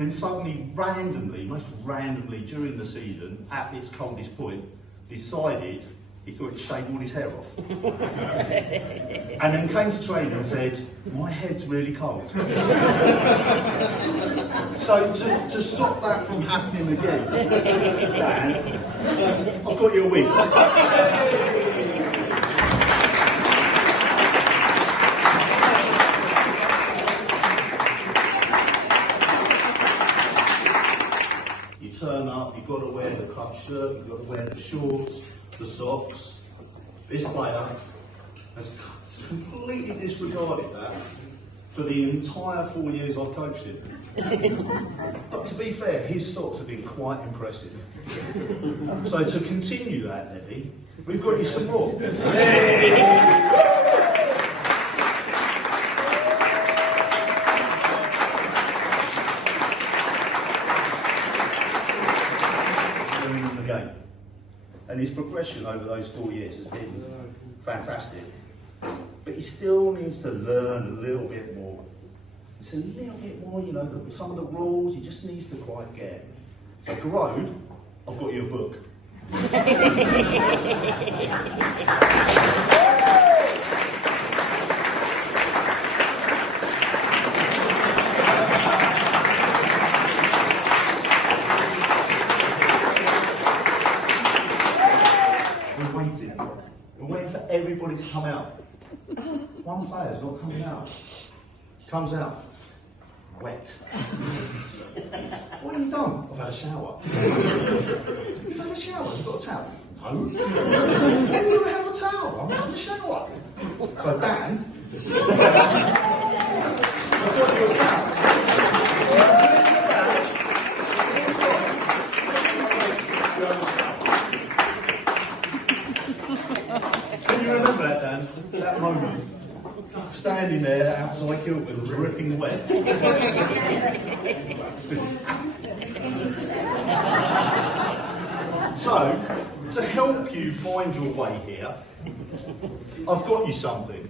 then suddenly, randomly, most randomly during the season, at its coldest point, decided he thought he'd shave all his hair off. And then came to training and said, my head's really cold. So to stop that from happening again, Dan, I've got you a wig. Turn up, you've got to wear the cut shirt, you've got to wear the shorts, the socks. This player has completely disregarded that for the entire 4 years I've coached him. But to be fair, his socks have been quite impressive. So to continue that, Eddie, we've got you some more. And his progression over those 4 years has been fantastic. But he still needs to learn a little bit more. It's a little bit more, you know, some of the rules he just needs to quite get. So Grode, I've got you a book. We're waiting for everybody to come out. One player's not coming out. Comes out. Wet. What have you done? I've had a shower. You've had a shower? You've got a towel? No. When do I have a towel? I'm having a shower. So Dan, I've got you a towel. Can you remember that, Dan? That moment? Standing there outside Kilburn, dripping wet. So, to help you find your way here, I've got you something.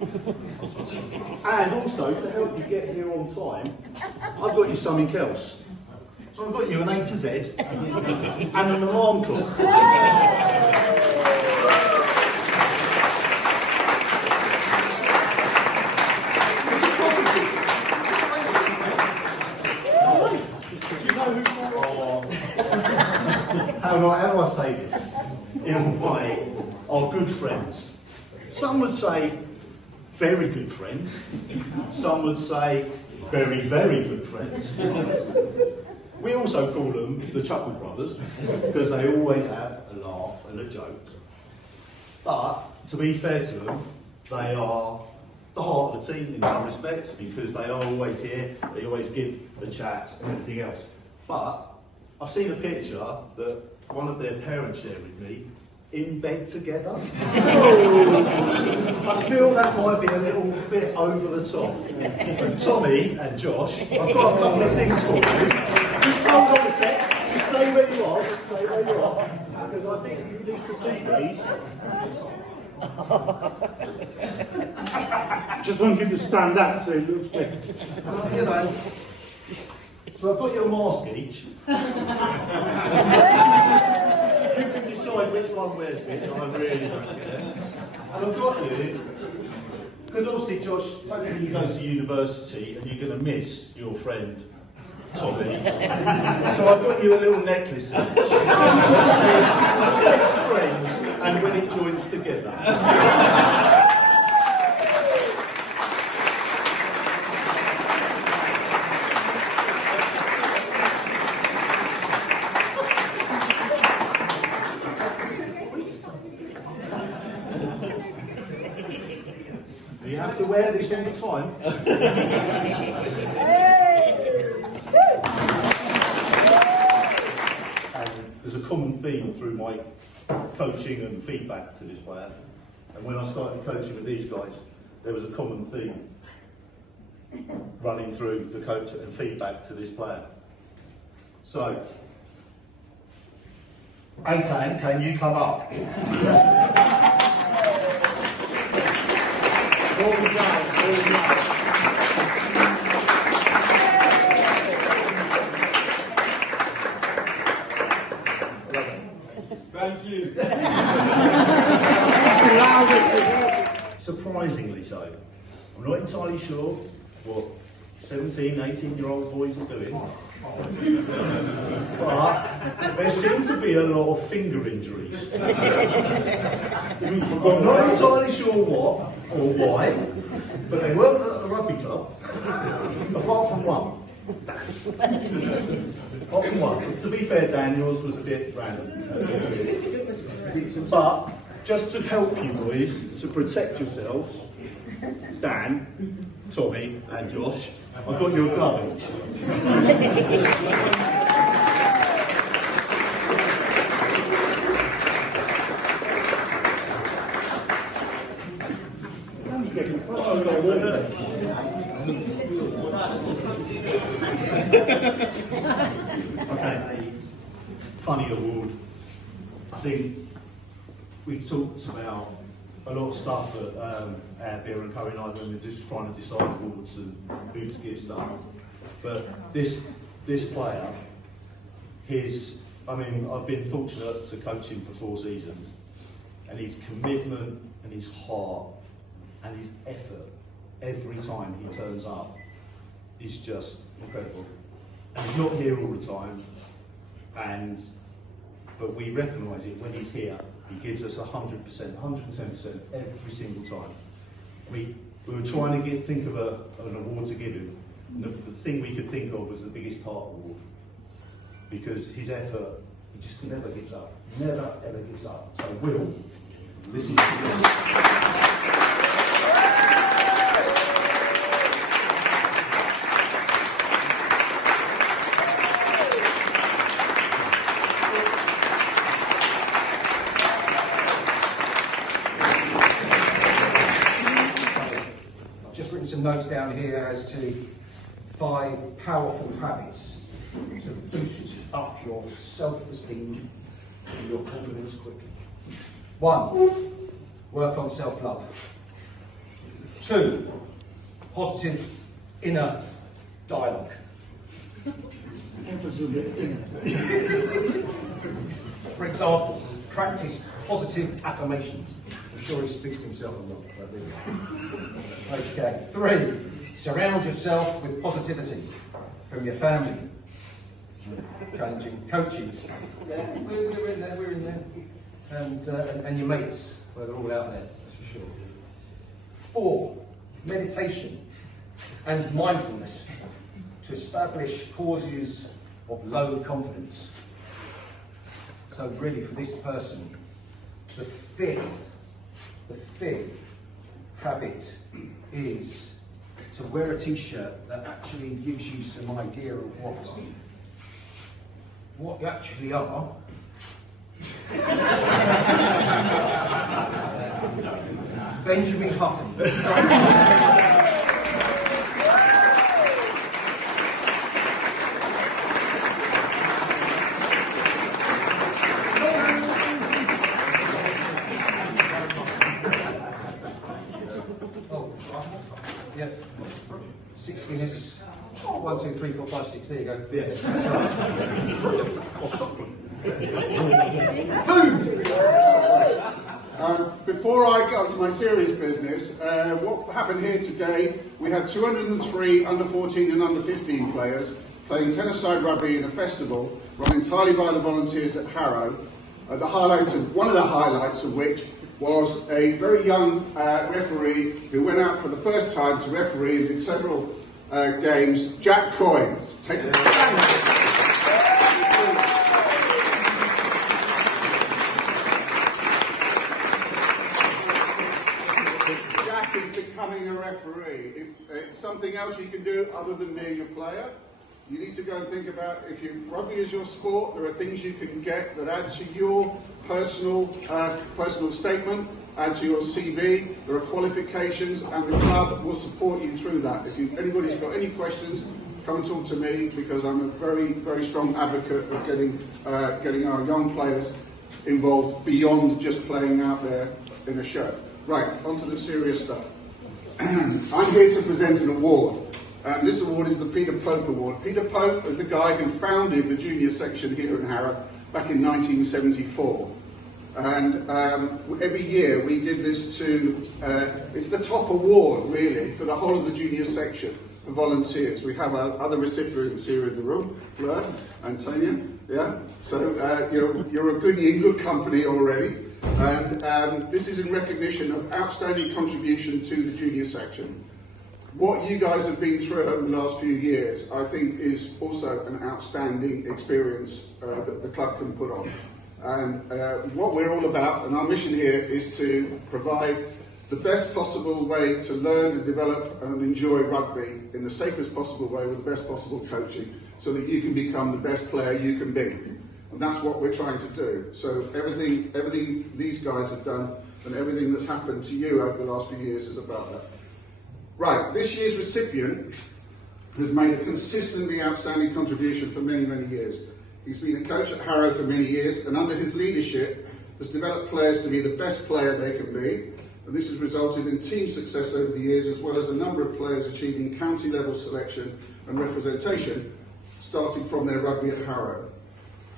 And also, to help you get here on time, I've got you something else. So I've got you an A to Z and an alarm clock. How do I say this? In a way, are good friends. Some would say very good friends. Some would say very, very good friends. We also call them the Chuckle Brothers because they always have a laugh and a joke. But to be fair to them, they are the heart of the team in some respects because they are always here, they always give the chat and everything else. But I've seen a picture that one of their parents shared with me in bed together. I feel that might be a little bit over the top. Tommy and Josh, I've got a couple of things for you. Just hold on a sec, just stay where you are, just stay where you are, because I think you need to see these. Just want you to stand up so it looks better. You know. So I've got you a mask each. You can decide which one wears which, I really don't care. And I've got you, because obviously Josh, hopefully you go to university and you're going to miss your friend Tommy. So I've got you a little necklace each. That says best friends and when it joins together. You have to wear this all the time. And there's a common theme through my coaching and feedback to this player. And when I started coaching with these guys, there was a common theme running through the coach and feedback to this player. So, Aitan, can you come up? All right. Thank you. Surprisingly so. I'm not entirely sure what 17, 18-year-old boys are doing, but there seem to be a lot of finger injuries. I'm not entirely sure what or why, but they weren't at the rugby club, apart from one. Apart from one. To be fair, Dan, yours was a bit random. But just to help you boys, to protect yourselves, Dan, Tommy and Josh, I've got you a glove each. Okay, funny award. I think we talked about a lot of stuff at our beer and curry night when we're just trying to decide awards and who to give stuff. But this player, I've been fortunate to coach him for 4 seasons, and his commitment and his heart and his effort every time he turns up is just incredible. And he's not here all the time, but we recognise it when he's here. He gives us 100% every single time. We were trying to think of an award to give him, and the thing we could think of was the biggest heart award, because his effort, he just never gives up. Never ever gives up. So Will, this is some notes down here as to 5 powerful habits to boost up your self-esteem and your confidence quickly. 1, work on self-love. 2, positive inner dialogue. For example, practice positive affirmations. I'm sure he speaks to himself a lot. Okay. 3, surround yourself with positivity from your family, challenging coaches. Yeah, we're in there, and your mates. Well, they're all out there, that's for sure. 4, meditation and mindfulness to establish causes of low confidence. So really, for this person, the fifth habit is to wear a t-shirt that actually gives you some idea of what you actually are. Benjamin Hutton. Yeah, 6 Guinness. 1, 2, 3, 4, 5, 6. There you go. yes. Food. Before I get on to my serious business, what happened here today, we had 203 under 14 and under 15 players playing tennis-side rugby in a festival run entirely by the volunteers at Harrow. One of the highlights of which was a very young referee who went out for the first time to referee and did several games, Jack Coynes. Take it. Jack is becoming a referee. If it's something else you can do other than being a player, you need to go and think about, if rugby is your sport, there are things you can get that add to your personal statement, add to your CV. There are qualifications, and the club will support you through that. If anybody's got any questions, come and talk to me, because I'm a very, very strong advocate of getting our young players involved beyond just playing out there in a show. Right, on to the serious stuff. I'm here to present an award. And this award is the Peter Pope Award. Peter Pope is the guy who founded the junior section here at Harrow back in 1974. And every year we give this to, it's the top award really for the whole of the junior section for volunteers. We have other recipients here in the room, Fleur, Antonia, yeah? So you're in good company already. And this is in recognition of outstanding contribution to the junior section. What you guys have been through over the last few years, I think, is also an outstanding experience that the club can put on. And what we're all about, and our mission here, is to provide the best possible way to learn and develop and enjoy rugby in the safest possible way with the best possible coaching, so that you can become the best player you can be. And that's what we're trying to do. So everything these guys have done and everything that's happened to you over the last few years is about that. Right, this year's recipient has made a consistently outstanding contribution for many, many years. He's been a coach at Harrow for many years, and under his leadership has developed players to be the best player they can be. And this has resulted in team success over the years, as well as a number of players achieving county level selection and representation, starting from their rugby at Harrow.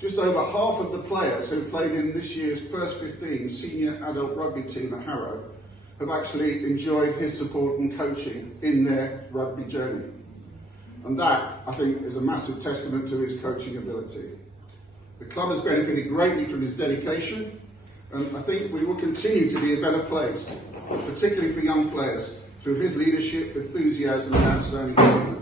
Just over half of the players who played in this year's first 15 senior adult rugby team at Harrow have actually enjoyed his support and coaching in their rugby journey. And that, I think, is a massive testament to his coaching ability. The club has benefited greatly from his dedication, and I think we will continue to be a better place, particularly for young players, through his leadership, enthusiasm and outstanding commitment.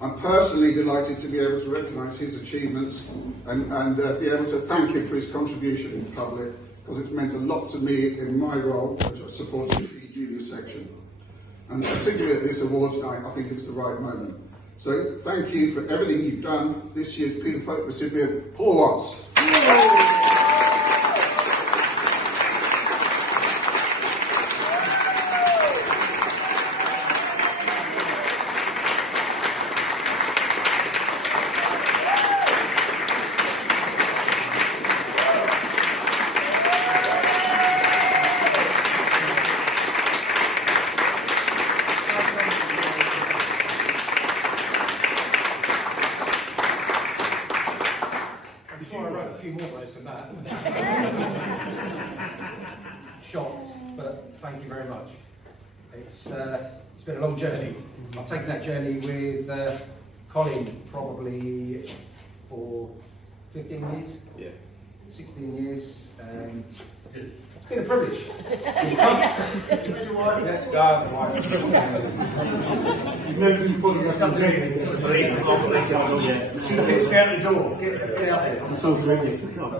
I'm personally delighted to be able to recognise his achievements and be able to thank him for his contribution in public, because it's meant a lot to me in my role as supporting the junior section. And particularly at this awards night, I think it's the right moment. So thank you for everything you've done. This year's Peter Pope recipient, Paul Watts. Shocked, but thank you very much. It's been a long journey. I've taken that journey with Colin probably for 15 years, 16 years. It's been a privilege. It's been tough. You've known him before the rest of the day. Stay out the door. Get out there. I'm so sorry.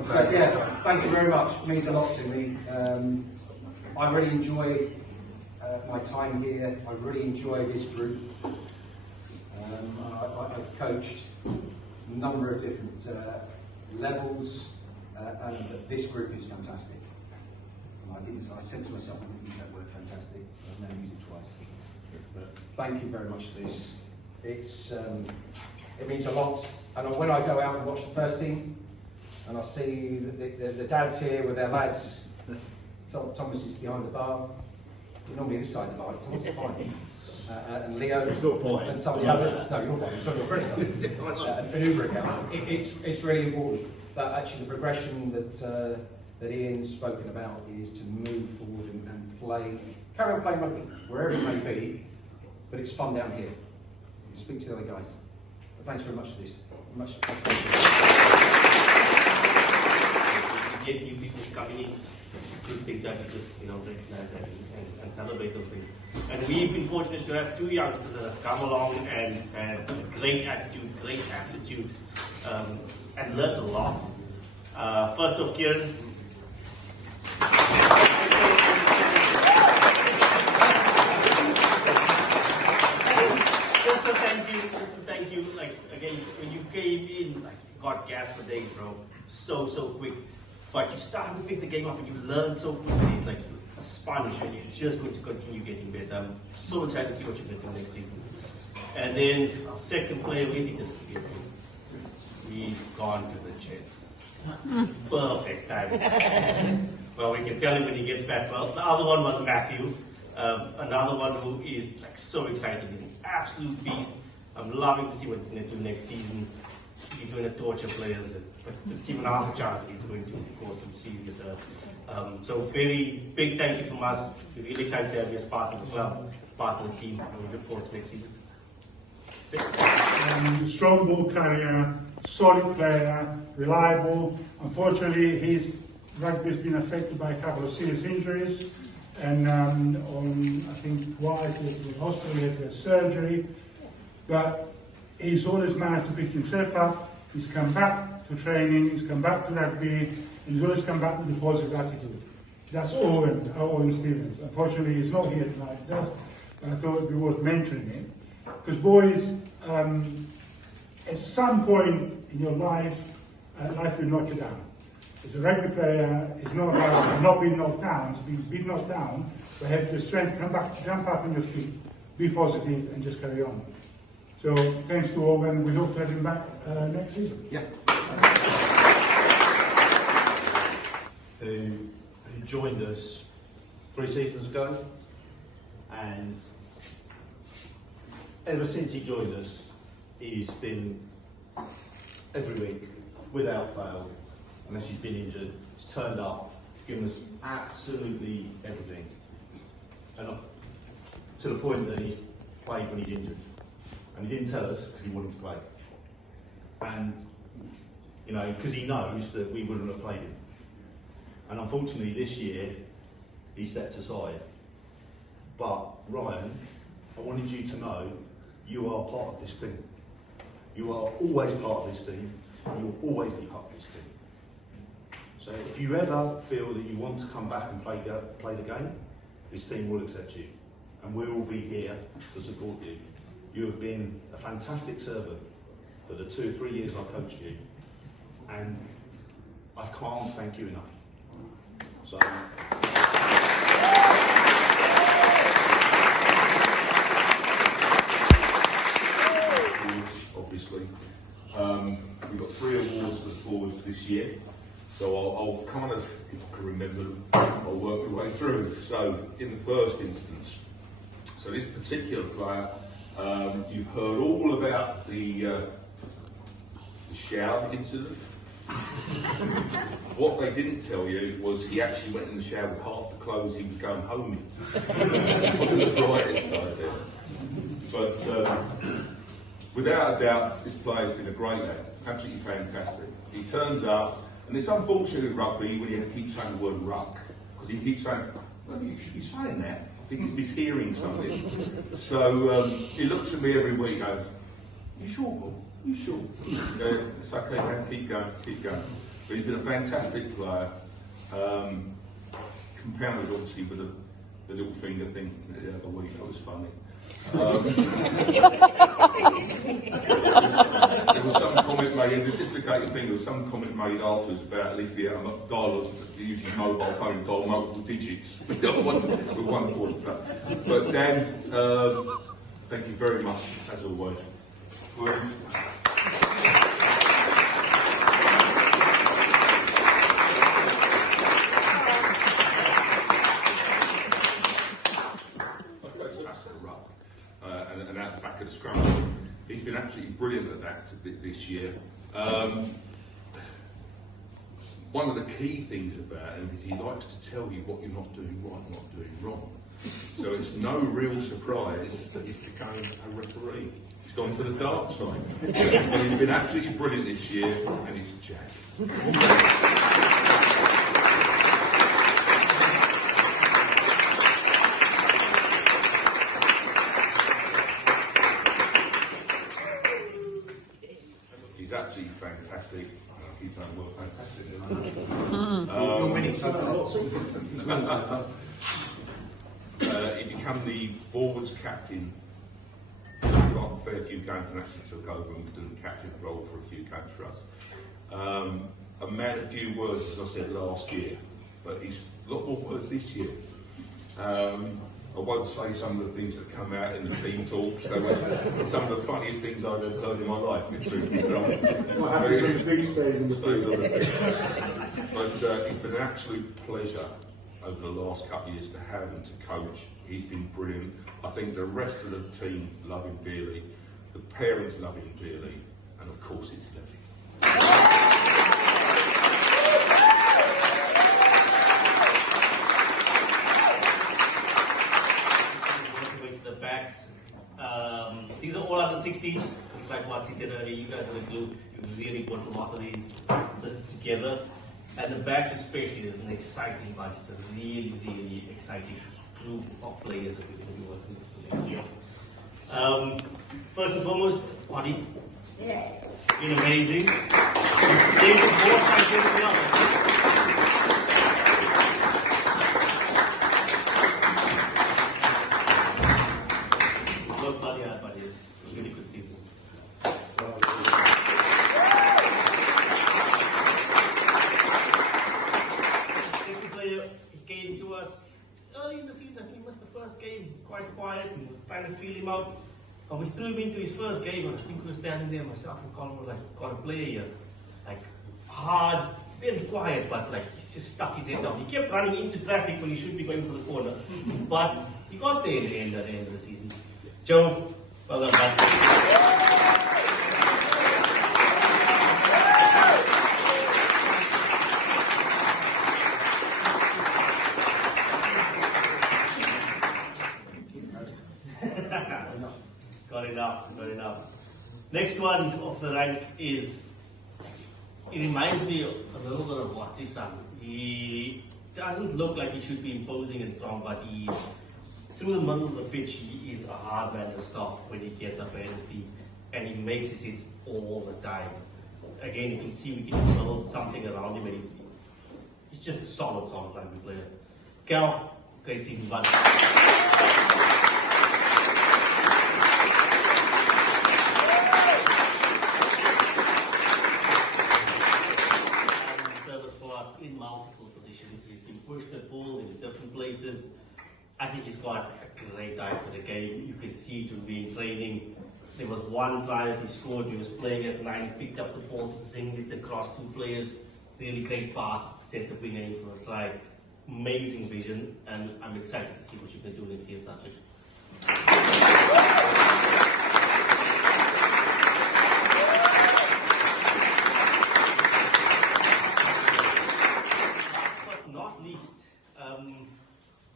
But yeah, thank you very much. It means a lot to me. I really enjoy my time here. I really enjoy this group. I've coached a number of different levels, and this group is fantastic. And I said to myself, I didn't use that word fantastic, I've now used it twice. But thank you very much for this. It means a lot. And when I go out and watch the first team, and I see the dads here with their lads, Thomas is behind the bar. You're normally this side of the bar, Thomas is behind me. And Leo and some of the others. No, you're fine. It's on your credit card. An Uber account. It's really important that actually the progression that Ian's spoken about is to move forward and carry on playing rugby wherever it may be, but it's fun down here. You speak to the other guys. But thanks very much for this. Much Get new people coming in. It's a good thing to just recognize that and celebrate those things. And we've been fortunate to have two youngsters that have come along and has a great attitude, great aptitude, and learned a lot. First off, Kieran. Just to thank you, like again, when you came in, like you got gas for days, bro, so quick. But you start to pick the game up and you learn so quickly. It's like a sponge, and you just need to continue getting better. I'm so excited to see what you do next season. And then our second player, where is he disappeared? He's gone to the Jets. Perfect time. Well, we can tell him when he gets back. Well, the other one was Matthew, another one who is like so exciting. He's an absolute beast. I'm loving to see what he's going to do next season. he's going to torture players, but just given half a chance, he's going to cause some serious hurt. So very big thank you from us. We're really excited to have you as part of the club, part of the team, and we look forward to next season. Strong ball carrier, solid player, reliable. Unfortunately, his rugby has been affected by a couple of serious injuries, and on I think twice he was in hospital, he had to have surgery. But he's always managed to pick himself up. He's come back to training, he's come back to rugby, and he's always come back with a positive attitude. That's Owen Stevens. Unfortunately, he's not here tonight, but I thought it would be worth mentioning it. Because boys, at some point in your life, life will knock you down. As a rugby player, it's not about not being knocked down, it's being knocked down, but have the strength to come back, jump up on your feet, be positive, and just carry on. So, thanks to Owen, we hope to have him back next season. Yeah. Who joined us 3 seasons ago, and ever since he joined us, he's been every week, without fail, unless he's been injured, he's turned up, given us absolutely everything, and to the point that he's played when he's injured, and he didn't tell us because he wanted to play, and because he knows that we wouldn't have played him. And unfortunately this year, he stepped aside. But Ryan, I wanted you to know you are part of this team. You are always part of this team, and you will always be part of this team. So if you ever feel that you want to come back and play the game, this team will accept you. And we will be here to support you. You have been a fantastic servant for the 2 or 3 years I've coached you. And I can't thank you enough. So. Obviously, we've got 3 awards for the forwards this year, so I'll kind of, if I can remember, I'll work my way through. So, in the first instance, so this particular player, you've heard all about the shower incident. What they didn't tell you was he actually went in the shower with half the clothes he was going home in. It wasn't the brightest idea. But without a doubt, this player's been a great lad, absolutely fantastic. He turns up, and it's unfortunate in rugby when you keep saying the word ruck, because he keeps saying, well, you should be saying that. I think he's mishearing something. So he looks at me every week and goes, you sure, Paul? You sure? It's okay, man, keep going, keep going. But he's been a fantastic player, compounded obviously with the little finger thing the other week. That was funny. There was some comment made, in the dislocated thing, there was some comment made afterwards about at least the dialers using mobile phone to dial multiple digits with one point. But Dan, thank you very much, as always. Please. And at the back of the scrum. He's been absolutely brilliant at that this year. One of the key things about him is he likes to tell you what you're not doing right and not doing wrong. So it's no real surprise that he's become a referee. He's gone to the dark side. But he's been absolutely brilliant this year, and he's Jack. He's absolutely fantastic. I keep saying the word fantastic. He became the forwards captain. Got a fair few games and actually took over and was doing the captain role for a few games for us. A man of few words, as I said last year, but he's a lot more words this year. I won't say some of the things that come out in the team talk, so some of the funniest things I've ever heard in my life. What happens when these days in the But it's been an absolute pleasure over the last couple of years to have him to coach. He's been brilliant. I think the rest of the team love him dearly. The parents love him dearly. and of course it's Levy. With the backs, these are all under 16s. It's like what he said earlier. You guys are the glue. You really put a lot of this together, and the backs especially is an exciting bunch. It's a really exciting group of players that we're going to be working with for next year. First and foremost, Adi. Yeah. Been amazing. There's more like everything else. Worked bloody hard, buddy. It was a really good season. Second player came to us early in the season. I think he missed the first game, quite quiet, and we were trying to feel him out. And we threw him into his first game, and I think we were standing there, myself and Colin were like, got a player here. Like, hard, very quiet, but like, he's just stuck his head down. He kept running into traffic when he should be going for the corner. But he got there in the end of the season. Joe, well done, bud. Got enough. Next one of the rank is, it reminds me of a little bit of Watsy's son. He doesn't look like he should be imposing and strong, but he's through the middle of the pitch. He is a hard man to stop when he gets up at his team, and he makes his hits all the time. Again, you can see we can build something around him, and he's just a solid rugby player. Cal, great season, bud. In multiple positions, he's been pushed and pulled in different places. I think he's got a great eye for the game. You can see it when we're in training. There was one try that he scored. He was playing at 9, picked up the ball, singed it across 2 players. Really great pass, set the winger in for a try. Amazing vision, and I'm excited to see what you can do next year, Sachin.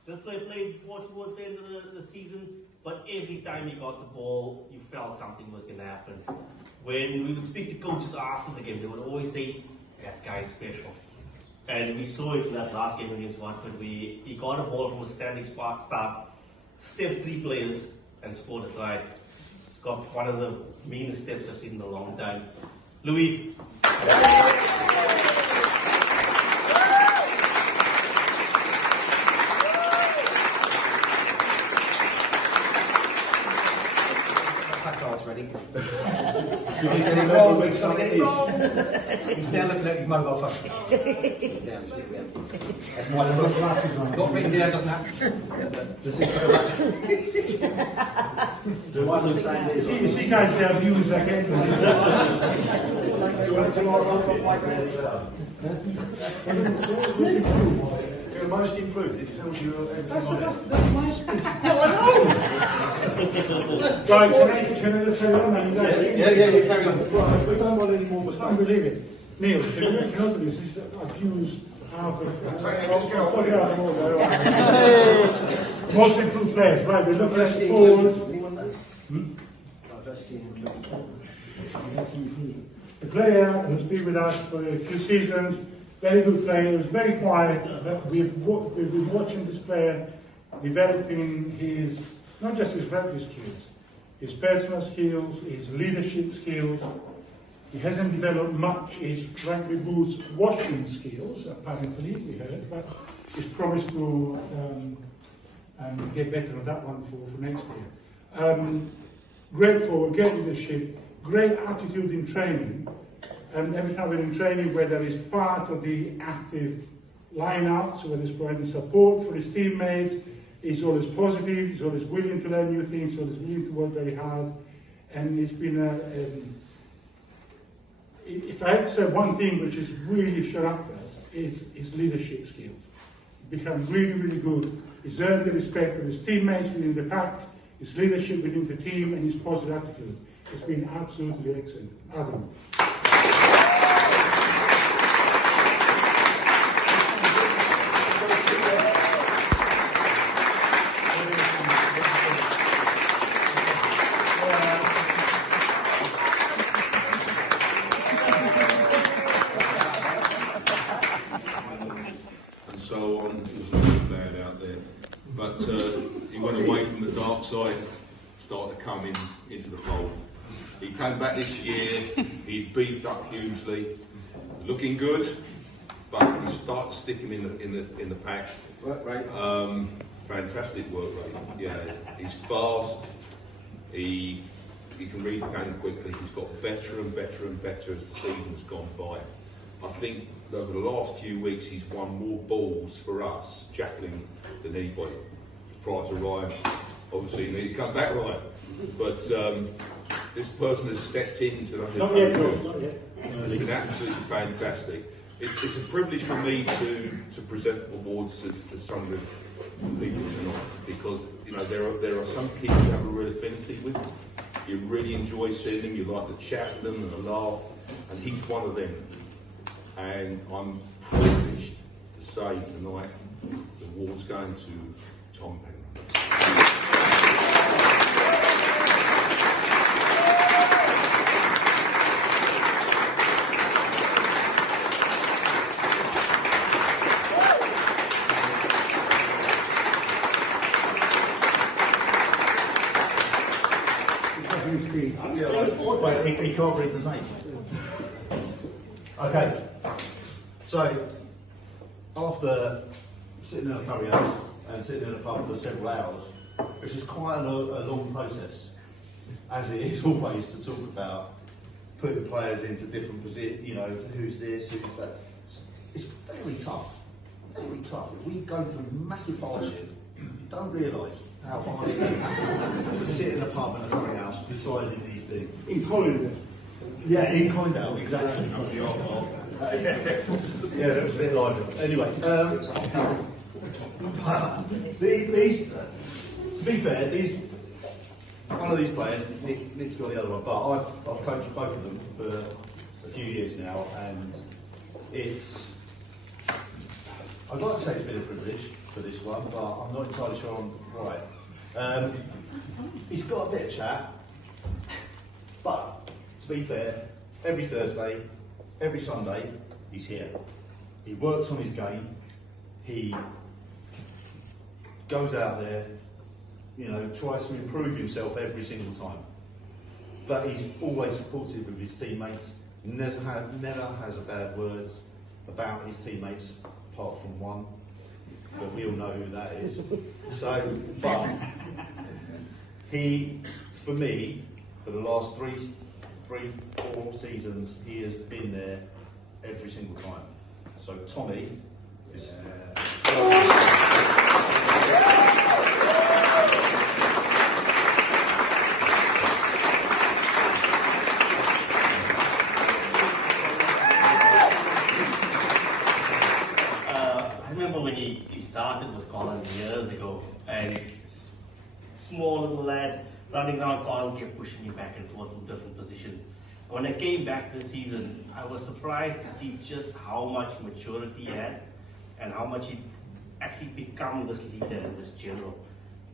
This player played more towards the end of the season, but every time he got the ball, you felt something was going to happen. When we would speak to coaches after the game, they would always say, that guy's special. And we saw it in that last game against Watford, where he got a ball from a standing start, stepped 3 players, and scored a try. He's got one of the meanest steps I've seen in a long time. Louis. Ready? He's now looking at his mobile phone. Down, stick down. That's why the glasses on. Got written down, doesn't that? Does it The one who's saying this. You see guys, they have views again. You're most improved. It tells you everything. That's my speech. Right, can I just carry on? Yeah, carry on. Right, we don't want any more I mistakes. can't believe it. Neil, can you make note of this? This is abuse half of most improved players. Right, we're looking at forwards. The player who's been with us for a few seasons, very good player, he was very quiet. We've been watching this player developing his, not just his rugby skills, his personal skills, his leadership skills. He hasn't developed much his rugby boots washing skills, apparently, we heard, but he's promised to get better on that one for next year. Great forward, great leadership, great attitude in training. And every time we're in training, whether he's part of the active lineup, so whether he's providing support for his teammates, he's always positive, he's always willing to learn new things, he's always willing to work very hard. And it's been if I had to say one thing which has really shut up for us, is his leadership skills. He's become really, really good. He's earned the respect of his teammates within the pack, his leadership within the team, and his positive attitude. It's been absolutely excellent. Adam. And so on. It was a bit bad out there. But he went away from the dark side, started to come into the fold. He came back this year, he beefed up hugely, looking good, but he started to stick him in the pack. Right. Fantastic work rate. Yeah, he's fast. He can read the game quickly. He's got better and better and better as the season's gone by. I think over the last few weeks he's won more balls for us, Jacqueline, than anybody. Prior to Ryan, obviously he needed to come back, Ryan. But this person has stepped into the Not yet, George, not yet. It's been absolutely fantastic. It's a privilege for me to present awards to some of the people tonight, because you know there are some kids you have a real affinity with. You really enjoy seeing them. You like to chat with them and to laugh, and he's one of them. And I'm privileged to say tonight the award's going to Tom Penn. He can't read the name. Okay, so after sitting in a curry house and sitting in a pub for several hours, which is quite a long process, as it is always to talk about putting players into different positions, you know, who's this, who's that. It's very tough, very tough. We go through massive hardship. You don't realise how hard it is to sit in a pub and a curry house deciding these things. In Colindale. Yeah, in Colindale, exactly. Yeah, that was a bit larger. Anyway, these, to be fair, one of these players, Nick's got the other one, but I've coached both of them for a few years now, and I'd like to say it's been a privilege for this one, but I'm not entirely sure I'm right. He's got a bit of chat, but to be fair, every Thursday, every Sunday, he's here. He works on his game. He goes out there, you know, tries to improve himself every single time. But he's always supportive of his teammates. Never has a bad word about his teammates, apart from one. But we all know who that is. So, but he, for me, for the last three, 4 seasons, he has been there every single time. So Tommy is. I remember when he started with Colin years ago, and small little lad running around Colin kept pushing me back and forth in different positions. When I came back this season, I was surprised to see just how much maturity he had and how much he actually become this leader and this general.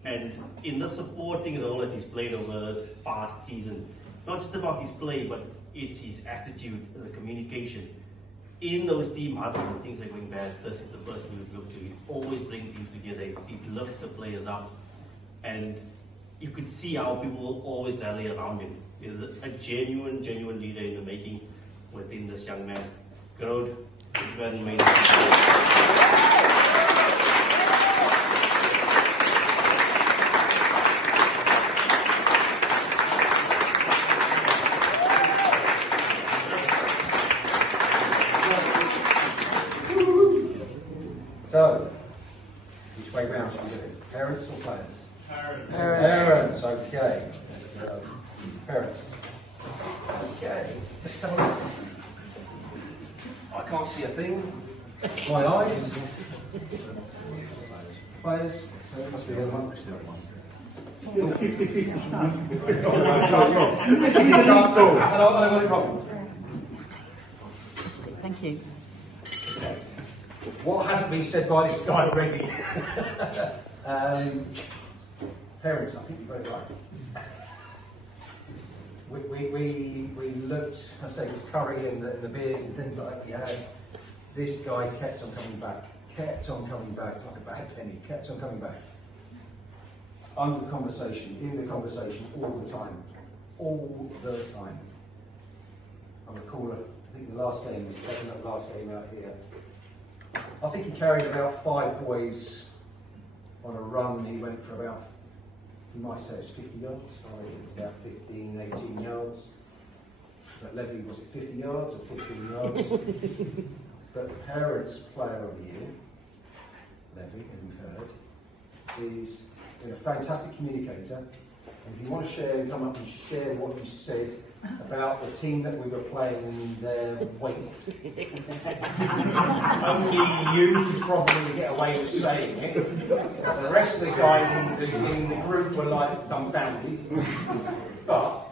And in the supporting role that he's played over this past season, it's not just about his play, but it's his attitude and the communication. In those team huddles when things are going bad, this is the person you would look to. He'd always bring teams together, he'd lift the players up, and you could see how people will always rally around him. He's a genuine leader in the making within this young man. Gerard, So, which way round should we do it? Parents or players? Parents, okay. Parents. Okay, let's have a look. I can't see a thing. My eyes. Players, so it must be the other one. 50-50 chance. I got it wrong. Thank you. What hasn't been said by this guy already? Parents, I think you're very right. We looked, I say, this curry and the beers and things like that we had. This guy kept on coming back like a bad penny, kept on coming back. Under the conversation, in the conversation, all the time. I recall, I think the last game was the last game out here. I think he carried about 5 boys on a run. He went for about, you might say it's 50 yards. I think it was about 15, 18 yards. But Levy, was it 50 yards or 15 yards? But the Parents Player of the Year, Levy, as we've heard, is a fantastic communicator. And if you want to share, come up and share what you said about the team that we were playing and their weight. Only you could probably get away with saying it. The rest of the guys in the group were like dumbfounded. But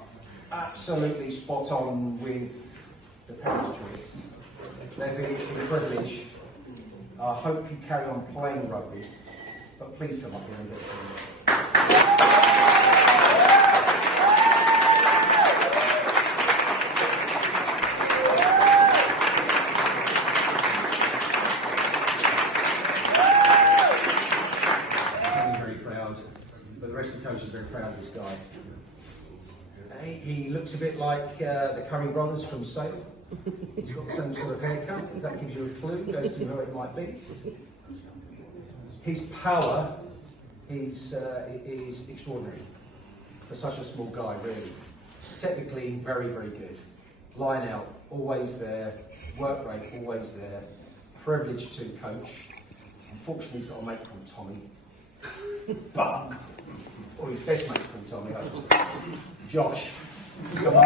absolutely spot on with the parents' choice. Levy, it's been a privilege. I hope you carry on playing rugby, but please come up here and get it. Coach is very proud of this guy. He looks a bit like the Curry brothers from Salem. He's got some sort of haircut, if that gives you a clue as to who it might be. His power is extraordinary for such a small guy, really. Technically, very, very good. Line out, always there. Work rate, always there. Privileged to coach. Unfortunately, he's got a mate called Tommy. But or his best mate from Tommy, Josh. Come on.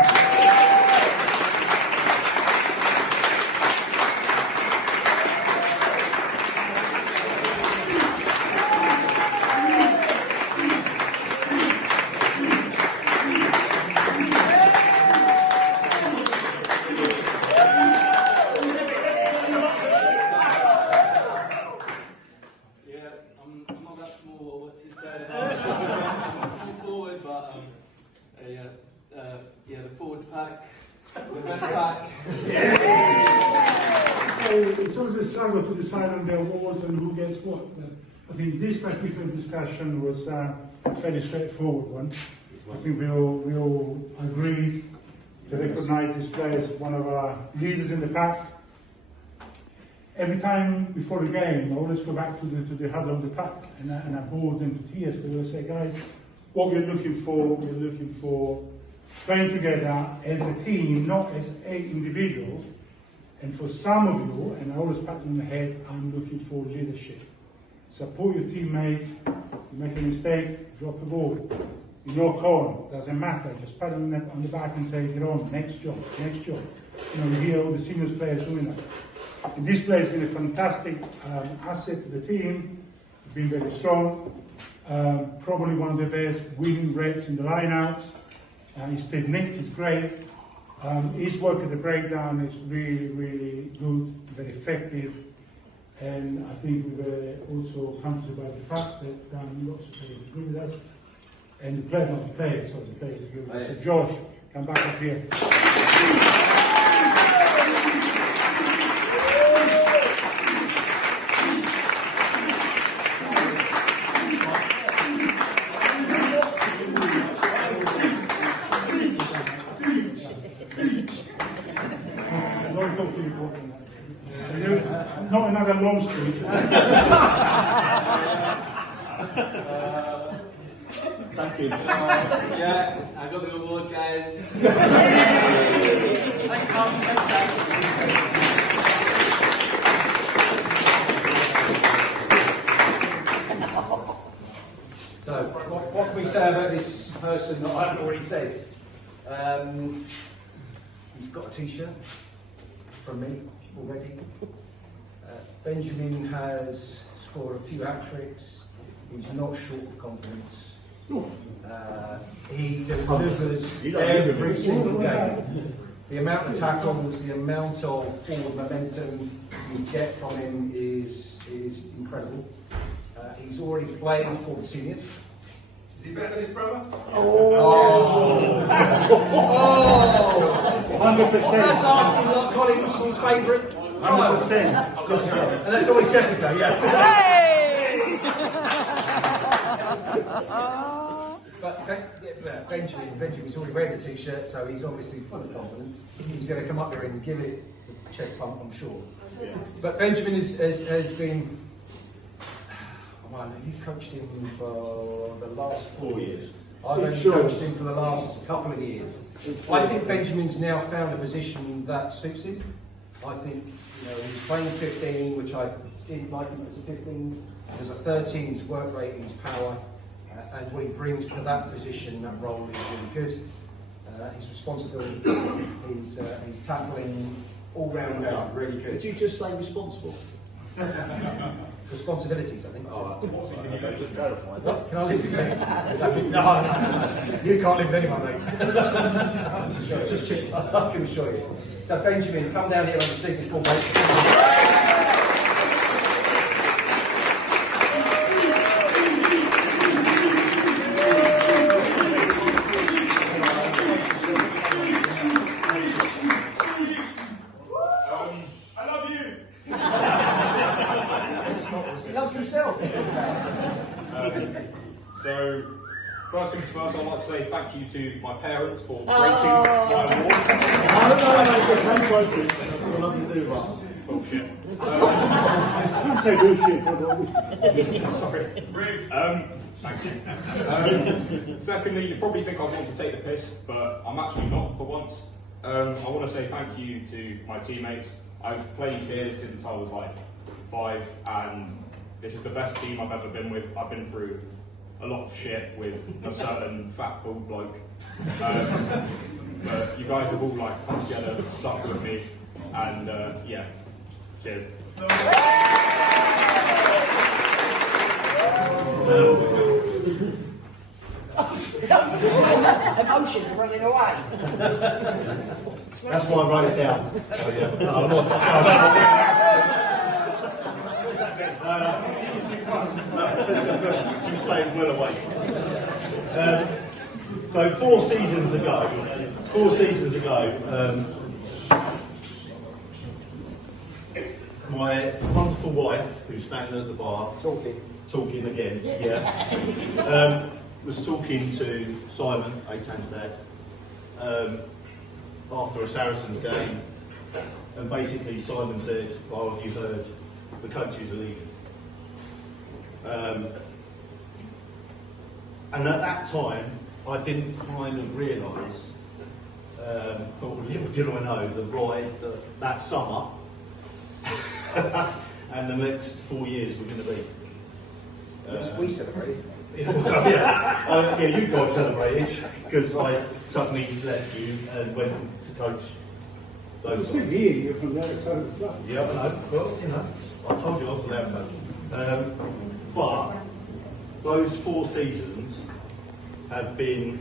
It's always a struggle to decide on the awards and who gets what. I think this particular discussion was a fairly straightforward one. I think we all agreed to recognize this player as one of our leaders in the pack. Every time before the game, I always go back to the huddle of the pack and I bore them to tears. We always say, guys, what we're looking for playing together as a team, not as 8 individuals. And for some of you, and I always pat you on the head, I'm looking for leadership. Support your teammates. You make a mistake, drop the ball. You knock on, doesn't matter. Just pat them on the back and say, get on, next job, next job. You know, you hear all the senior players doing that. And this player has been a fantastic asset to the team. He's been very strong. Probably one of the best winning rates in the lineouts. His technique is great. His work at the breakdown is really, really good, very effective. And I think we were also comforted by the fact that lots of players agree with us. And the player, not the players, sorry, the players agree with us. So Josh, come back up here. Not another long speech. Thank you. Yeah, I got the award, guys. Thanks, Tom. So, what can we say about this person that I haven't already said? He's got a t-shirt from me already. Benjamin has scored a few hat-tricks. He's not short of confidence. He delivers every single game. The amount of tackles, the amount of forward momentum you get from him is incredible. He's already playing for the seniors. Is he better than his brother? Oh! 100%. That's asking like Colin was his favourite child. 100%. And that's always Jessica, yeah. But Benjamin's already wearing the t-shirt, so he's obviously full of confidence. He's going to come up there and give it the chest pump, I'm sure. But Benjamin has been... Well, you've coached him for the last 4 years. I've only coached him for the last couple of years. I think Benjamin's now found a position that suits him. I think he's playing 15, which I didn't like him as a 15. There's a 13's work rate, his power, and what he brings to that position, that role is really good. His responsibility, his tackling, all round out, really good. Did you just say responsible? Responsibilities, I think. Just clarify that. Can I live with you? No. You can't live with anyone, mate. just check. I can assure you. So, Benjamin, come down here on the super sport, mate. He loves himself. So, first things first, I'd like to say thank you to my parents for breaking my awards. No, broke it. I've got nothing to do with that. Bullshit. Don't say bullshit. Sorry. Thank you. Secondly, you probably think I want to take the piss, but I'm actually not for once. I want to say thank you to my teammates. I've played here since I was like 5, and this is the best team I've ever been with. I've been through a lot of shit with a certain fat bald bloke. But you guys have all like come together, stuck with me, and yeah, cheers. Emotion running away. That's why I wrote it down. Oh, yeah. No, I'm not. You stayed well away. So 4 seasons ago, my wonderful wife, who's standing at the bar, talking again, yeah, was talking to Simon, Aitan's dad, after a Saracens game, and basically Simon said, "Oh, have you heard the coaches are leaving?" And at that time, I didn't kind of realise, or little did I know, the ride that summer and the next 4 years were going to be. We celebrated. Yeah, you guys celebrated because I suddenly left you and went to coach those. It's good hearing you from the other side of the club. Yeah, I know. Well, I told you I was allowed coach. But those 4 seasons have been,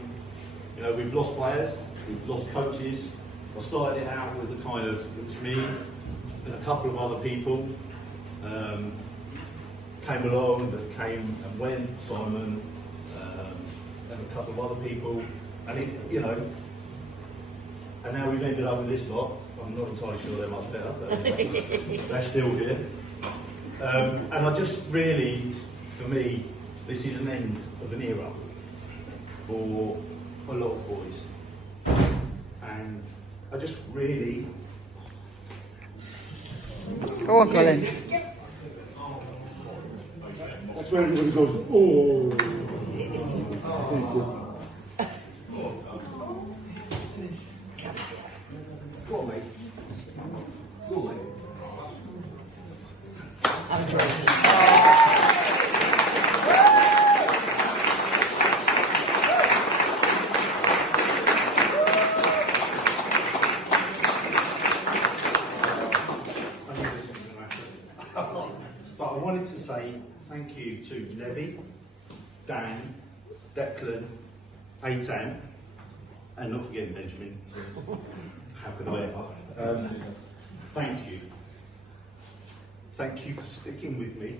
we've lost players, we've lost coaches. I started it out with it was me and a couple of other people. Came along, that came and went, Simon, and a couple of other people, and and now we've ended up with this lot. I'm not entirely sure they're much better, but anyway, they're still here. And I just really, for me, this is an end of an era for a lot of boys, and I just really. Go on, Colin. That's where everybody goes, oh. Thank you. Go on, mate. Go on, mate. But I wanted to say thank you to Levy, Dan, Declan, Aitan, and not forgetting Benjamin. How could I ever? Thank you. Thank you for sticking with me.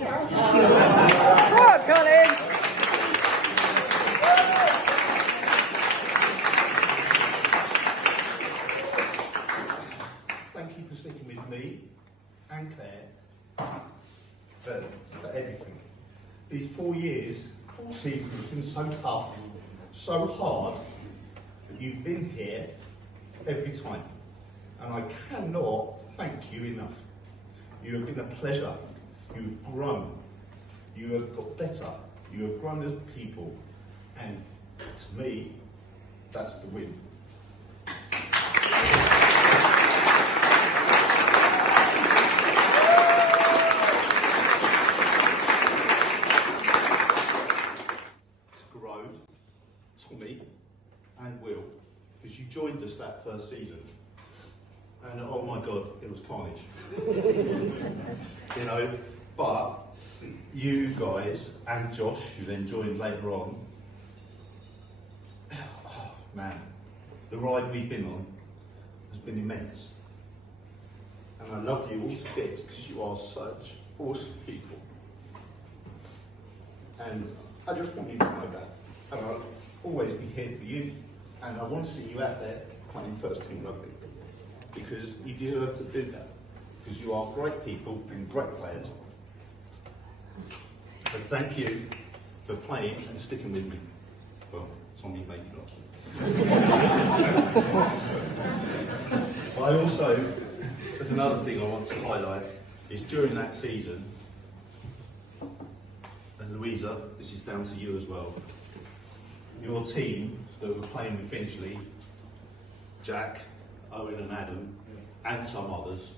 Right, Colin. Thank you for sticking with me and Claire for everything. These 4 years, 4 seasons have been so tough, so hard, but you've been here every time. And I cannot thank you enough. You have been a pleasure. You've grown. You have got better. You have grown as people. And to me, that's the win. To grow, Tommy and Will, because you joined us that first season. And oh my God, it was carnage. You know, but you guys and Josh, who then joined later on, oh man, the ride we've been on has been immense. And I love you all to bits because you are such awesome people. And I just want you to know that. And I'll always be here for you. And I want to see you out there playing first team rugby. Because you deserve to do that. Because you are great people and great players. So thank you for playing and sticking with me. Well, Tommy, maybe not. I also, there's another thing I want to highlight, is during that season, and Louisa, this is down to you as well, your team that were playing with Finchley, Jack, Owen and Adam, and some others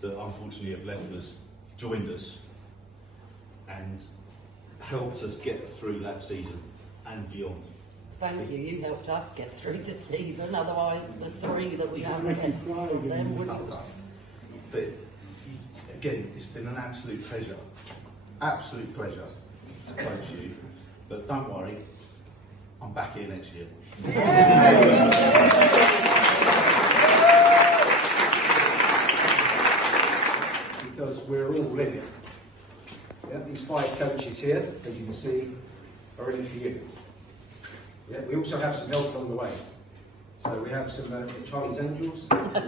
that unfortunately have left us, joined us and helped us get through that season and beyond. Thank you, you helped us get through the season, otherwise the 3 that we have left from them wouldn't. But again, it's been an absolute pleasure to coach you, but don't worry, I'm back here next year. Because we're all in it. Yeah, these 5 coaches here, as you can see, are in it for you. Yeah, we also have some help along the way. So we have some Charlie's Angels, make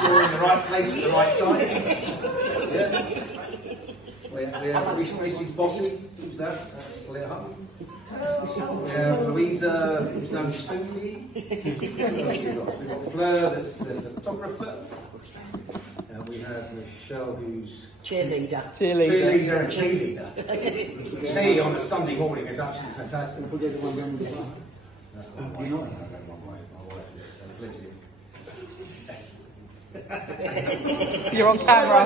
sure in the right place at the right time. Yeah. We have Reese's Bossy, who's that? That's Blair Hutton. We have Louisa, who's done Spooky. We've got Fleur, that's the photographer. And we have Michelle, who's Cheerleader and cheerleader. Tea on a Sunday morning is absolutely fantastic. Don't forget the one down the bar. That's my wife. My wife is You're on camera.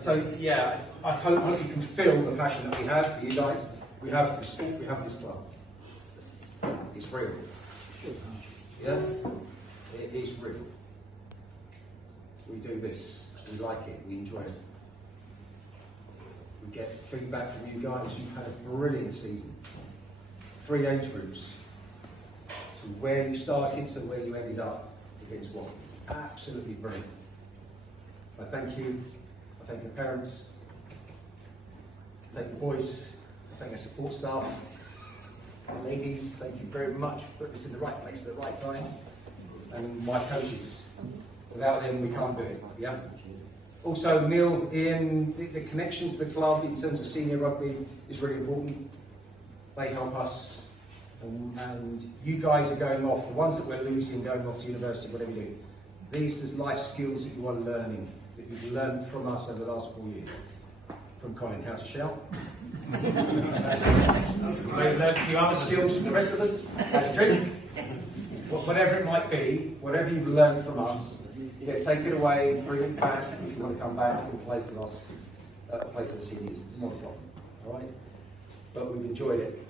So yeah, I hope you can feel the passion that we have for you guys. We have respect, we have this club. It's real. Yeah? It is real. We do this, we like it, we enjoy it. We get feedback from you guys. You've had a brilliant season. 3 age groups. So where you started to where you ended up against one. Absolutely brilliant. I thank you. I thank the parents. I thank the boys. I thank the support staff. The ladies, thank you very much for putting us in the right place at the right time. And my coaches. Without them, we can't do it. Yeah. Also, Neil, Ian, the connection to the club in terms of senior rugby is really important. They help us. And you guys are going off, the ones that we're losing, going off to university, whatever you do. These are life skills that you are learning, that you've learned from us over the last 4 years. From Colin, how to shout. You've learned a few other skills from the rest of us, how to drink. Whatever it might be, whatever you've learned from us, yeah, take it away, bring it back. If you want to come back and play for us, play for the seniors, not a problem. All right? But we've enjoyed it.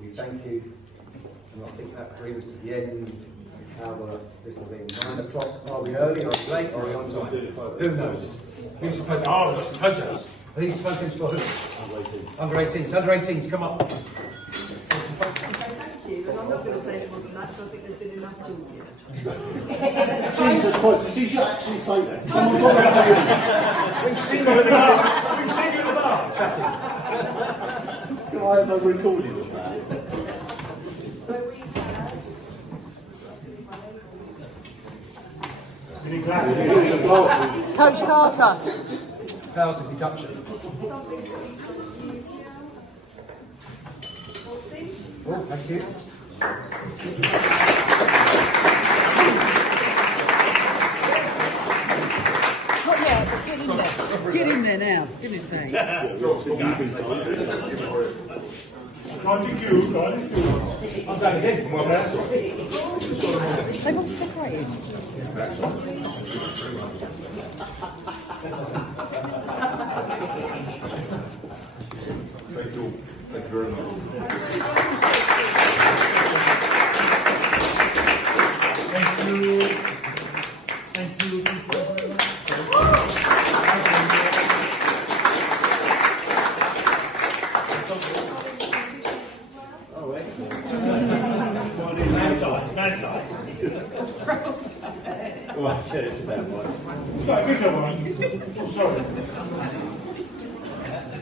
We thank you, and I think that brings to the end our little Will it be 9 o'clock? Are we early, or are we late, or are we on time? Who knows? Who's the photo? Oh, we've got some photos. Are these photos for who? Under 18s. Under 18s, come up. Thank you, and I'm not going to say more than that because I think there's been enough talking. Jesus Christ, did you actually say that? Someone got that. We've seen you at the bar. We've seen you at the bar, chatting. Can I have a recording of that? So we have... Any glasses? Coach Carter. Powers of deduction. Oh, thank you. Not yet, but get in there. Get in there now. Goodness sake. Can't be cute, can't be cute. I'm going again. They've all separated. Thank you. Thank you very much. Thank you. Thank you. Thank you very much. Oh, excellent. Man size, man size. Oh, I care it's about one. It's got a bigger one. Sorry.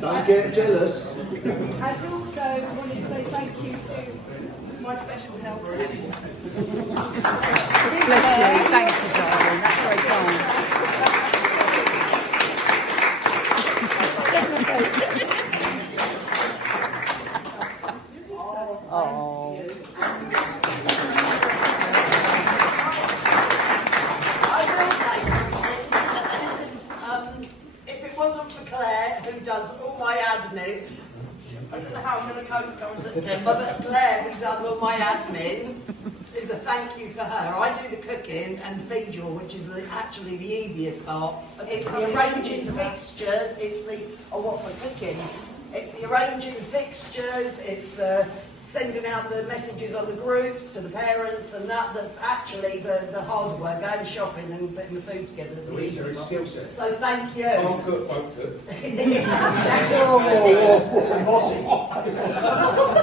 Don't get jealous. I'd also wanted to say thank you to my special helpers. Bless you. Thank you, darling. That's very kind. Oh. If it wasn't for Claire, who does all my admin, I don't know how I'm going to cope with September, but Claire, who does all my admin, is a thank you for her. I do the cooking and feed you, which is actually the easiest part. It's the arranging fixtures, it's the, what for cooking? It's the arranging fixtures, it's the sending out the messages on the groups to the parents and that's actually the hard work, going shopping and putting the food together. Is the These are a easy skill part. set. So thank you. Can't cook, won't cook.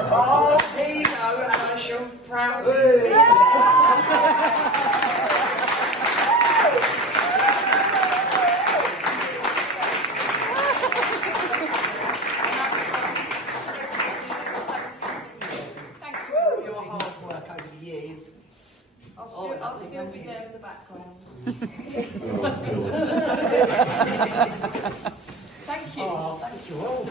Oh, here you go, and I shall proudly. Thank you for your hard work over the years. I'll still be there in the background. Thank you. Oh, thank you all.